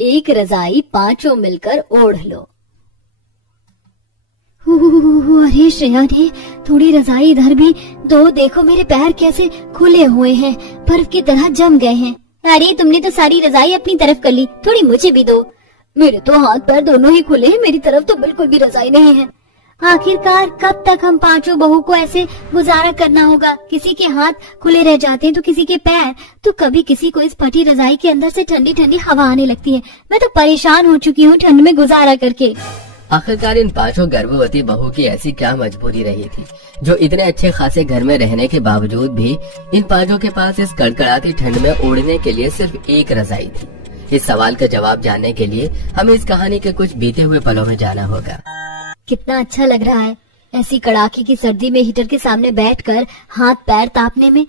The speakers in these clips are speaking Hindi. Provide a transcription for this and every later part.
एक रजाई पांचों मिलकर ओढ़ लो। अरे श्रेया ने थोड़ी रजाई इधर भी तो देखो, मेरे पैर कैसे खुले हुए हैं, बर्फ की तरह जम गए हैं। अरे तुमने तो सारी रजाई अपनी तरफ कर ली, थोड़ी मुझे भी दो। मेरे तो हाथ पैर दोनों ही खुले हैं, मेरी तरफ तो बिल्कुल भी रजाई नहीं है। आखिरकार कब तक हम पांचों बहू को ऐसे गुजारा करना होगा? किसी के हाथ खुले रह जाते हैं तो किसी के पैर, तो कभी किसी को इस फटी रजाई के अंदर से ठंडी ठंडी हवा आने लगती है। मैं तो परेशान हो चुकी हूँ ठंड में गुजारा करके। आखिरकार इन पांचों गर्भवती बहू की ऐसी क्या मजबूरी रही थी जो इतने अच्छे खासे घर में रहने के बावजूद भी इन पांचों के पास इस कड़कड़ाती ठंड में ओढ़ने के लिए सिर्फ एक रजाई थी। इस सवाल का जवाब जानने के लिए हमें इस कहानी के कुछ बीते हुए पलों में जाना होगा। कितना अच्छा लग रहा है ऐसी कड़ाके की सर्दी में हीटर के सामने बैठकर हाथ पैर तापने में।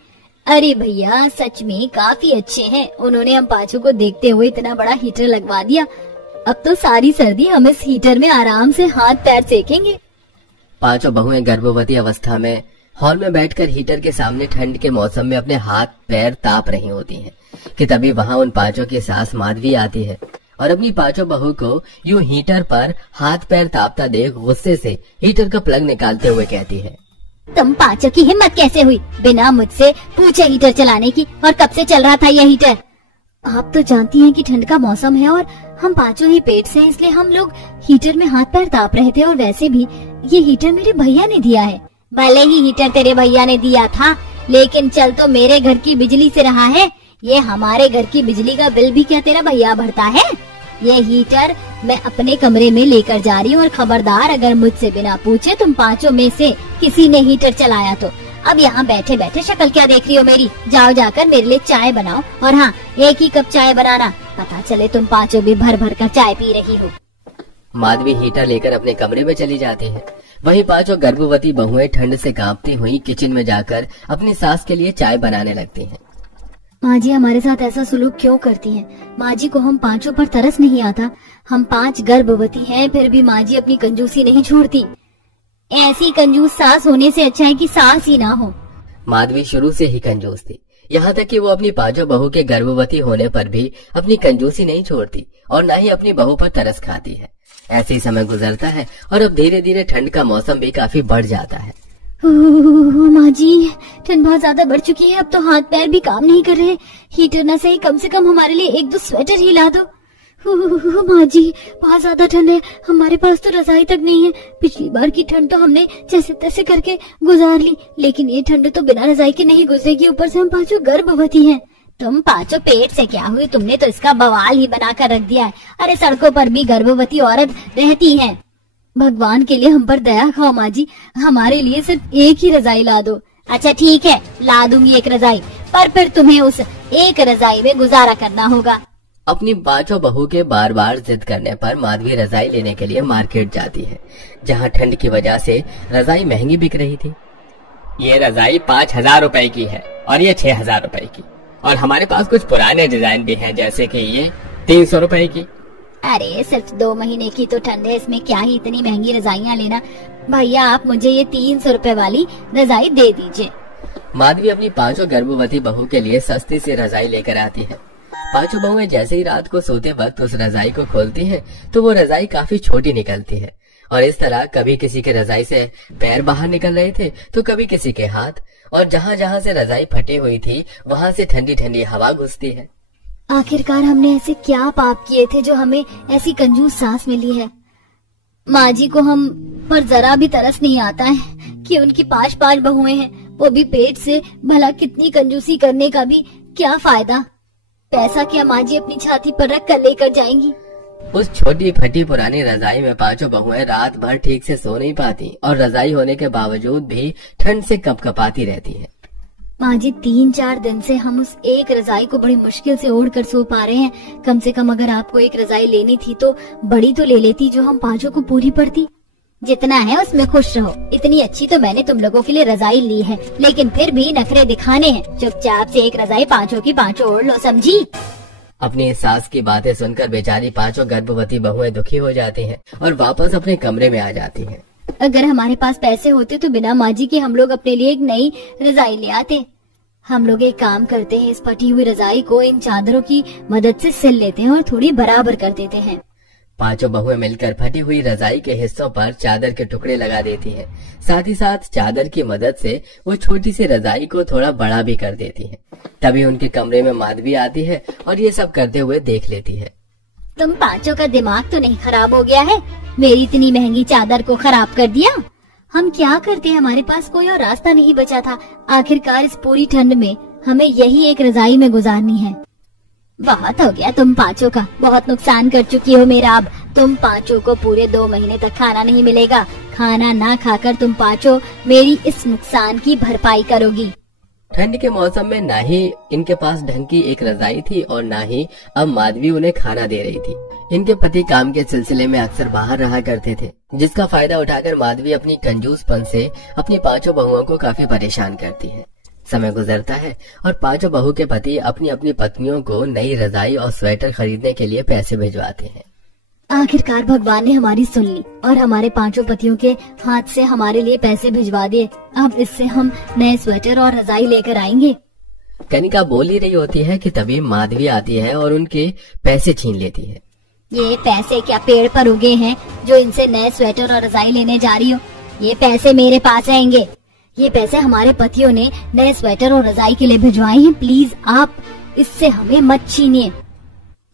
अरे भैया सच में काफी अच्छे हैं, उन्होंने हम पांचों को देखते हुए इतना बड़ा हीटर लगवा दिया। अब तो सारी सर्दी हम इस हीटर में आराम से हाथ पैर सेकेंगे। पांचों बहुएं गर्भवती अवस्था में हॉल में बैठकर हीटर के सामने ठंड के मौसम में अपने हाथ पैर ताप रही होती हैं कि तभी वहाँ उन पांचों की सास माधवी आती है और अपनी पांचों बहू को यूं हीटर पर हाथ पैर तापता देख गुस्से से हीटर का प्लग निकालते हुए कहती है, तुम पांचों की हिम्मत कैसे हुई बिना मुझसे पूछे हीटर चलाने की? और कब से चल रहा था यह हीटर? आप तो जानती हैं कि ठंड का मौसम है और हम पांचों ही पेट से हैं, इसलिए हम लोग हीटर में हाथ पैर ताप रहे थे। और वैसे भी ये हीटर मेरे भैया ने दिया है। भले ही हीटर तेरे भैया ने दिया था, लेकिन चल तो मेरे घर की बिजली से रहा है। ये हमारे घर की बिजली का बिल भी क्या तेरा भैया भरता है? ये हीटर मैं अपने कमरे में लेकर जा रही हूँ और खबरदार अगर मुझसे बिना पूछे तुम पांचों में से किसी ने हीटर चलाया तो। अब यहाँ बैठे बैठे शक्ल क्या देख रही हो मेरी? जाओ जाकर मेरे लिए चाय बनाओ, और हाँ एक ही कप चाय बनाना, पता चले तुम पांचों भी भर भर कर चाय पी रही हो। माधवी हीटर लेकर अपने कमरे में चली जाती है। वहीं पांचों गर्भवती बहुएं ठंड से कांपती हुई किचन में जाकर अपनी सास के लिए चाय बनाने लगती हैं। माँ जी हमारे साथ ऐसा सुलूक क्यों करती हैं? माँ जी को हम पांचों पर तरस नहीं आता। हम पांच गर्भवती हैं, फिर भी माँ जी अपनी कंजूसी नहीं छोड़ती। ऐसी कंजूस सास होने से अच्छा है कि सास ही ना हो। माधवी शुरू से ही कंजूस थी, यहाँ तक कि वो अपनी पांचों बहू के गर्भवती होने पर भी अपनी कंजूसी नहीं छोड़ती और न ही अपनी बहू पर तरस खाती है। ऐसे ही समय गुजरता है और अब धीरे धीरे ठंड का मौसम भी काफी बढ़ जाता है। माँ जी ठंड बहुत ज्यादा बढ़ चुकी है, अब तो हाथ पैर भी काम नहीं कर रहे। हीटर न सही कम से कम हमारे लिए एक दो स्वेटर ही ला दो। माँ जी बहुत ज्यादा ठंड है, हमारे पास तो रजाई तक नहीं है। पिछली बार की ठंड तो हमने जैसे तैसे करके गुजार ली, लेकिन ये ठंड तो बिना रजाई के नहीं गुजरेगी। ऊपर से हम पांचों गर्भवती हैं। तुम पांचों पेट से क्या हुई? तुमने तो इसका बवाल ही बनाकर रख दिया है। अरे सड़कों पर भी गर्भवती औरत रहती है। भगवान के लिए हम पर दया खाओ माँ जी, हमारे लिए सिर्फ एक ही रजाई ला दो। अच्छा ठीक है, ला दूंगी एक रजाई, पर फिर तुम्हें उस एक रजाई में गुजारा करना होगा। अपनी पांचों बहू के बार बार जिद करने पर माधवी रजाई लेने के लिए मार्केट जाती है, जहाँ ठंड की वजह से रजाई महंगी बिक रही थी। ये रजाई 5,000 रुपए की है और ये 6,000 रुपए की, और हमारे पास कुछ पुराने डिजाइन भी हैं, जैसे कि ये 300 रुपए की। अरे सिर्फ 2 महीने की तो ठंड है, इसमें क्या ही इतनी महंगी रजाइयाँ लेना। भैया आप मुझे ये 300 रुपए वाली रजाई दे दीजिए। माधवी अपनी पांचों गर्भवती बहू के लिए सस्ती सी रजाई लेकर आती है। पांचों बहुएं जैसे ही रात को सोते वक्त उस रजाई को खोलती हैं, तो वो रजाई काफी छोटी निकलती है और इस तरह कभी किसी के रजाई से पैर बाहर निकल रहे थे तो कभी किसी के हाथ, और जहाँ जहाँ से रजाई फटी हुई थी वहाँ से ठंडी ठंडी हवा घुसती है। आखिरकार हमने ऐसे क्या पाप किए थे जो हमें ऐसी कंजूस सास मिली है? माँ जी को हम पर जरा भी तरस नहीं आता है कि उनकी 5 बहुएं हैं, वो भी पेट से। भला कितनी कंजूसी करने का भी क्या फायदा? पैसा क्या माँ जी अपनी छाती पर रख कर लेकर जाएंगी? उस छोटी फटी पुरानी रजाई में पांचों बहुएं रात भर ठीक से सो नहीं पाती और रजाई होने के बावजूद भी ठंड से कपकपाती रहती हैं। माँ जी 3-4 दिन से हम उस एक रजाई को बड़ी मुश्किल से ओढ़ कर सो पा रहे हैं। कम से कम अगर आपको एक रजाई लेनी थी तो बड़ी तो ले लेती, जो हम पांचों को पूरी पड़ती। जितना है उसमें खुश रहो। इतनी अच्छी तो मैंने तुम लोगों के लिए रजाई ली है, लेकिन फिर भी नखरे दिखाने हैं। चुपचाप से एक रजाई पांचों की पांचों ओढ़ लो, समझी? अपनी सास की बातें सुनकर बेचारी पांचों गर्भवती बहुएं दुखी हो जाती हैं और वापस अपने कमरे में आ जाती हैं। अगर हमारे पास पैसे होते तो बिना माँ जी के हम लोग अपने लिए एक नई रजाई ले आते। हम लोग एक काम करते हैं, इस फटी हुई रजाई को इन चादरों की मदद से सिल लेते हैं और थोड़ी बराबर कर देते हैं। पांचों बहुएं मिलकर फटी हुई रजाई के हिस्सों पर चादर के टुकड़े लगा देती हैं। साथ ही साथ चादर की मदद से वो छोटी सी रजाई को थोड़ा बड़ा भी कर देती हैं। तभी उनके कमरे में माधवी आती है और ये सब करते हुए देख लेती है। तुम पांचों का दिमाग तो नहीं खराब हो गया है? मेरी इतनी महंगी चादर को खराब कर दिया। हम क्या करते, हमारे पास कोई और रास्ता नहीं बचा था। आखिरकार इस पूरी ठंड में हमें यही एक रजाई में गुजारनी है। बहुत हो गया तुम पांचों का, बहुत नुकसान कर चुकी हो मेरा। अब तुम पांचों को पूरे 2 महीने तक खाना नहीं मिलेगा। खाना ना खाकर तुम पांचों मेरी इस नुकसान की भरपाई करोगी। ठंड के मौसम में ना ही इनके पास ढंग की एक रजाई थी और ना ही अब माधवी उन्हें खाना दे रही थी। इनके पति काम के सिलसिले में अक्सर बाहर रहा करते थे, जिसका फायदा उठाकर माधवी अपनी कंजूसपन से अपनी पांचों बहुओं को काफी परेशान करती है। समय गुजरता है और पांचों बहू के पति अपनी अपनी पत्नियों को नई रजाई और स्वेटर खरीदने के लिए पैसे भिजवाते हैं। आखिरकार भगवान ने हमारी सुन ली और हमारे पांचों पतियों के हाथ से हमारे लिए पैसे भिजवा दिए। अब इससे हम नए स्वेटर और रजाई लेकर आएंगे। कनिका बोल ही रही होती है कि तभी माधवी आती है और उनके पैसे छीन लेती है। ये पैसे क्या पेड़ पर उगे हैं जो इनसे नए स्वेटर और रजाई लेने जा रही हो? ये पैसे मेरे पास रहेंगे। ये पैसे हमारे पतियों ने नए स्वेटर और रजाई के लिए भिजवाए हैं। प्लीज आप इससे हमें मत छीनिए।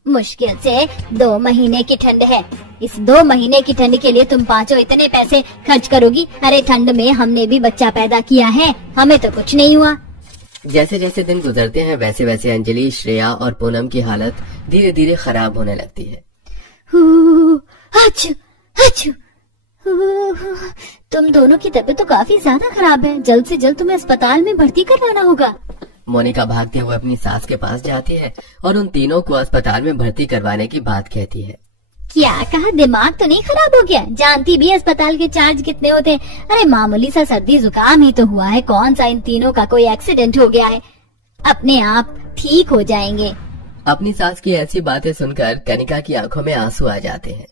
मुश्किल से 2 महीने की ठंड है। इस 2 महीने की ठंड के लिए तुम पांचों इतने पैसे खर्च करोगी? अरे ठंड में हमने भी बच्चा पैदा किया है, हमें तो कुछ नहीं हुआ। जैसे जैसे दिन गुजरते हैं वैसे वैसे अंजलि, श्रेया और पूनम की हालत धीरे धीरे खराब होने लगती है। अच्छू, अच्छू। तुम दोनों की तबीयत तो काफी ज्यादा खराब है। जल्द से जल्द तुम्हें अस्पताल में भर्ती करवाना होगा। मोनिका भागते हुए अपनी सास के पास जाती है और उन तीनों को अस्पताल में भर्ती करवाने की बात कहती है। क्या कहा? दिमाग तो नहीं खराब हो गया? जानती भी अस्पताल के चार्ज कितने होते हैं। अरे मामूली सा सर्दी जुकाम ही तो हुआ है, कौन सा इन तीनों का कोई एक्सीडेंट हो गया है? अपने आप ठीक हो जाएंगे। अपनी सास की ऐसी बातें सुनकर कनिका की आंखों में आंसू आ जाते हैं।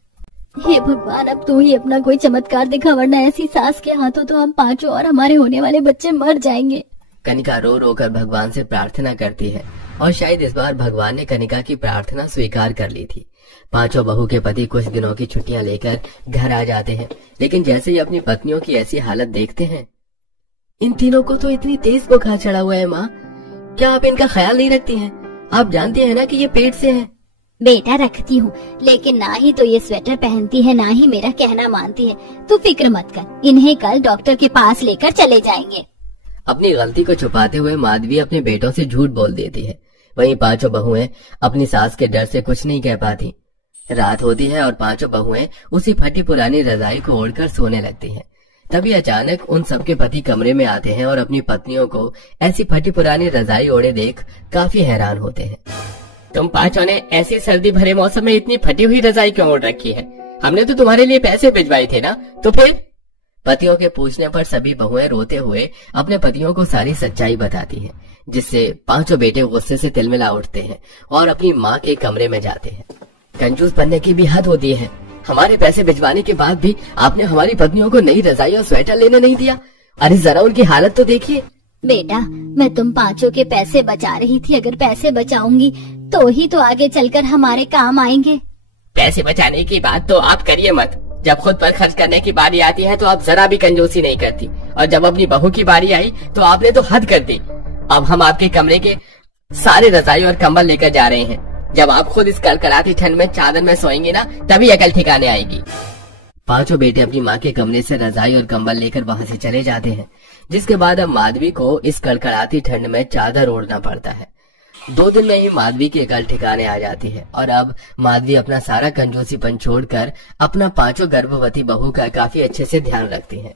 हे भगवान, अब तू ही अपना कोई चमत्कार दिखा, वरना ऐसी सास के हाथों तो हम पांचों और हमारे होने वाले बच्चे मर जाएंगे। कनिका रो रो कर भगवान से प्रार्थना करती है और शायद इस बार भगवान ने कनिका की प्रार्थना स्वीकार कर ली थी। पांचों बहू के पति कुछ दिनों की छुट्टियां लेकर घर आ जाते हैं, लेकिन जैसे ही अपनी पत्नियों की ऐसी हालत देखते हैं, इन तीनों को तो इतनी तेज बुखार चढ़ा हुआ है। माँ, क्या आप इनका ख्याल नहीं रखती हैं? आप जानती हैं ना कि ये पेट से है। बेटा रखती हूँ, लेकिन ना ही तो ये स्वेटर पहनती है, ना ही मेरा कहना मानती है। तू फिक्र मत कर, इन्हें कल डॉक्टर के पास लेकर चले जाएंगे। अपनी गलती को छुपाते हुए माधवी अपने बेटों से झूठ बोल देती है। वहीं पांचों बहुएं अपनी सास के डर से कुछ नहीं कह पाती। रात होती है और पांचों बहुएं उसी फटी पुरानी रजाई को ओढ़कर सोने लगती हैं। तभी अचानक उन सबके पति कमरे में आते हैं और अपनी पत्नियों को ऐसी फटी पुरानी रजाई ओढ़े देख काफी हैरान होते हैं। तुम पांचों ने ऐसी सर्दी भरे मौसम में इतनी फटी हुई रजाई क्यों ओढ़ रखी है? हमने तो तुम्हारे लिए पैसे भिजवाए थे ना, तो फिर? पतियों के पूछने पर सभी बहुएं रोते हुए अपने पतियों को सारी सच्चाई बताती हैं, जिससे पांचों बेटे गुस्से से तिलमिला उठते हैं और अपनी माँ के कमरे में जाते हैं। कंजूस बनने की भी हद होती है। हमारे पैसे भिजवाने के बाद भी आपने हमारी पत्नियों को नई रजाई और स्वेटर लेने नहीं दिया। अरे जरा उनकी हालत तो देखिए। बेटा, मैं तुम पांचों के पैसे बचा रही थी। अगर पैसे बचाऊंगी तो ही तो आगे चलकर हमारे काम आएंगे। पैसे बचाने की बात तो आप करिए मत। जब खुद पर खर्च करने की बारी आती है तो आप जरा भी कंजूसी नहीं करती, और जब अपनी बहू की बारी आई तो आपने तो हद कर दी। अब हम आपके कमरे के सारे रजाई और कंबल लेकर जा रहे हैं। जब आप खुद इस कड़कड़ाती ठंड में चादर में सोएंगे ना, तभी अकल ठिकाने आएगी। पांचों बेटे अपनी माँ के कमरे से रजाई और कंबल लेकर वहाँ से चले जाते हैं, जिसके बाद अब माधवी को इस कड़कड़ाती ठंड में चादर ओढ़ना पड़ता है। 2 दिन में ही माधवी की अकल ठिकाने आ जाती है और अब माधवी अपना सारा कंजूसीपन छोड़कर अपना पांचों गर्भवती बहू का काफी अच्छे से ध्यान रखती है।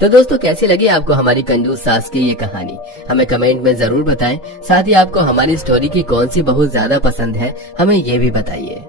तो दोस्तों, कैसी लगी आपको हमारी कंजूस सास की ये कहानी? हमें कमेंट में जरूर बताएं। साथ ही आपको हमारी स्टोरी की कौन सी बहू ज्यादा पसंद है, हमें ये भी बताइए।